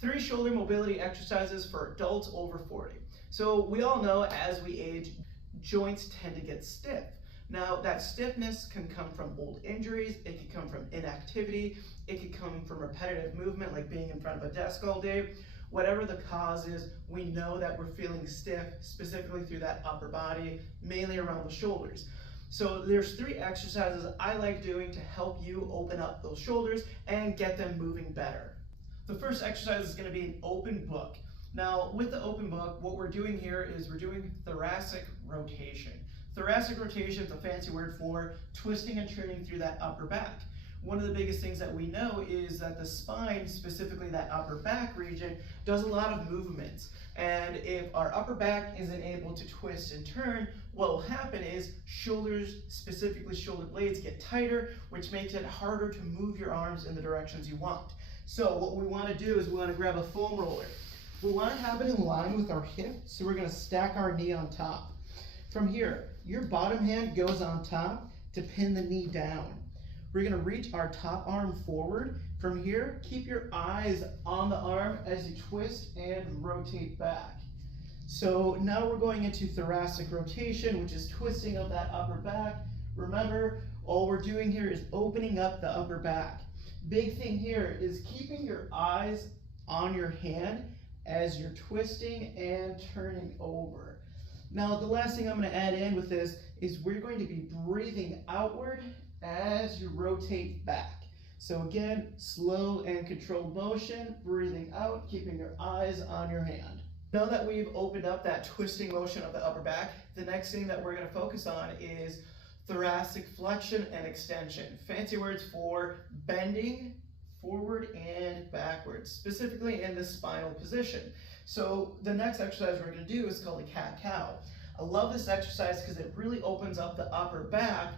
3 shoulder mobility exercises for adults over 40. So we all know as we age, joints tend to get stiff. Now that stiffness can come from old injuries, it can come from inactivity, it can come from repetitive movement like being in front of a desk all day. Whatever the cause is, we know that we're feeling stiff specifically through that upper body, mainly around the shoulders. So there's 3 exercises I like doing to help you open up those shoulders and get them moving better. The first exercise is going to be an open book. Now with the open book, what we're doing here is we're doing thoracic rotation. Thoracic rotation is a fancy word for twisting and turning through that upper back. One of the biggest things that we know is that the spine, specifically that upper back region, does a lot of movements. And if our upper back isn't able to twist and turn, what will happen is shoulders, specifically shoulder blades, get tighter, which makes it harder to move your arms in the directions you want. So what we want to do is we want to grab a foam roller. We want to have it in line with our hip, so we're going to stack our knee on top. From here, your bottom hand goes on top to pin the knee down. We're going to reach our top arm forward. From here, keep your eyes on the arm as you twist and rotate back. So now we're going into thoracic rotation, which is twisting of that upper back. Remember, all we're doing here is opening up the upper back. Big thing here is keeping your eyes on your hand as you're twisting and turning over. Now, the last thing I'm going to add in with this is we're going to be breathing outward as you rotate back. So again, slow and controlled motion, breathing out, keeping your eyes on your hand. Now that we've opened up that twisting motion of the upper back, the next thing that we're going to focus on is thoracic flexion and extension. Fancy words for bending forward and backwards, specifically in the spinal position. So the next exercise we're going to do is called a cat-cow. I love this exercise because it really opens up the upper back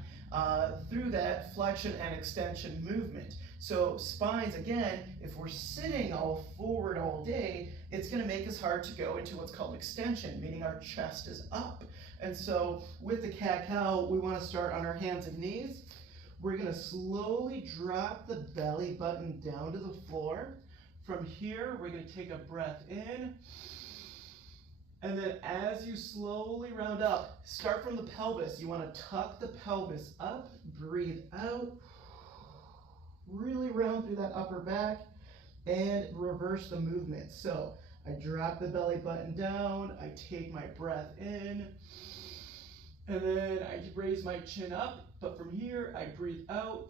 through that flexion and extension movement. So spines, again, if we're sitting all forward all day, it's going to make us hard to go into what's called extension, meaning our chest is up. And so with the cat-cow, we want to start on our hands and knees. We're going to slowly drop the belly button down to the floor. From here, we're going to take a breath in. And then as you slowly round up, start from the pelvis. You want to tuck the pelvis up, breathe out, really round through that upper back, and reverse the movement. So I drop the belly button down, I take my breath in, and then I raise my chin up, but from here I breathe out,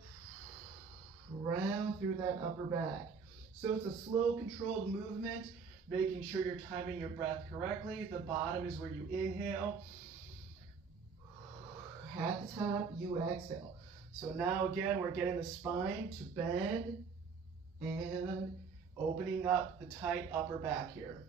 round through that upper back. So it's a slow, controlled movement, making sure you're timing your breath correctly. The bottom is where you inhale. At the top, you exhale. So now again, we're getting the spine to bend and opening up the tight upper back here.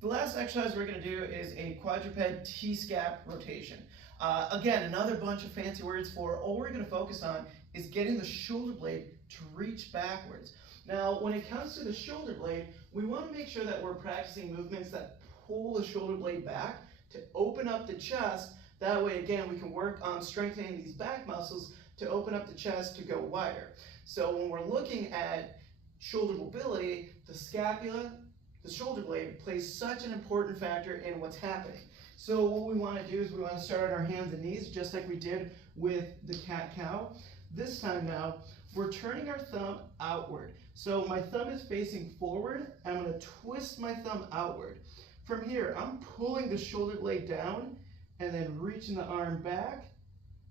The last exercise we're going to do is a quadruped T-scap rotation. Again, another bunch of fancy words for all we're going to focus on is getting the shoulder blade to reach backwards. Now, when it comes to the shoulder blade, we want to make sure that we're practicing movements that pull the shoulder blade back to open up the chest. That way, again, we can work on strengthening these back muscles to open up the chest to go wider. So when we're looking at shoulder mobility, the scapula, the shoulder blade, plays such an important factor in what's happening. So what we want to do is we want to start on our hands and knees, just like we did with the cat-cow. This time now, we're turning our thumb outward. So my thumb is facing forward. I'm going to twist my thumb outward. From here, I'm pulling the shoulder blade down and then reaching the arm back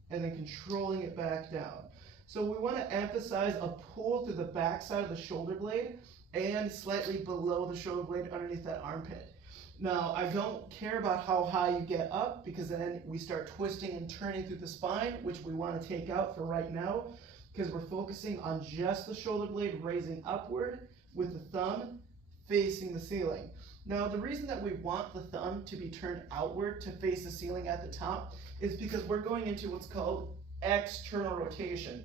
and then controlling it back down. So we want to emphasize a pull through the back side of the shoulder blade and slightly below the shoulder blade underneath that armpit. Now, I don't care about how high you get up because then we start twisting and turning through the spine, which we want to take out for right now, because we're focusing on just the shoulder blade raising upward with the thumb facing the ceiling. Now, the reason that we want the thumb to be turned outward to face the ceiling at the top is because we're going into what's called external rotation.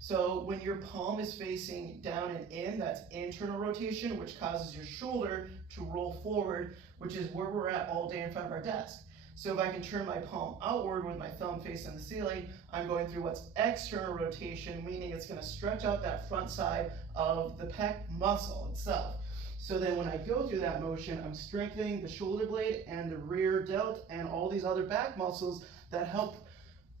So when your palm is facing down and in, that's internal rotation, which causes your shoulder to roll forward, which is where we're at all day in front of our desk. So if I can turn my palm outward with my thumb facing the ceiling, I'm going through what's external rotation, meaning it's going to stretch out that front side of the pec muscle itself. So then when I go through that motion, I'm strengthening the shoulder blade and the rear delt and all these other back muscles that help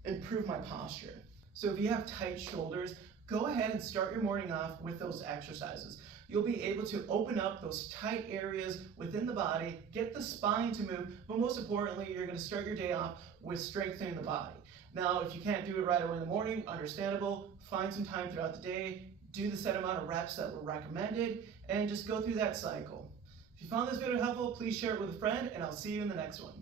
improve my posture. So if you have tight shoulders, go ahead and start your morning off with those exercises. You'll be able to open up those tight areas within the body, get the spine to move, but most importantly, you're going to start your day off with strengthening the body. Now, if you can't do it right away in the morning, understandable, find some time throughout the day, do the set amount of reps that were recommended, and just go through that cycle. If you found this video helpful, please share it with a friend, and I'll see you in the next one.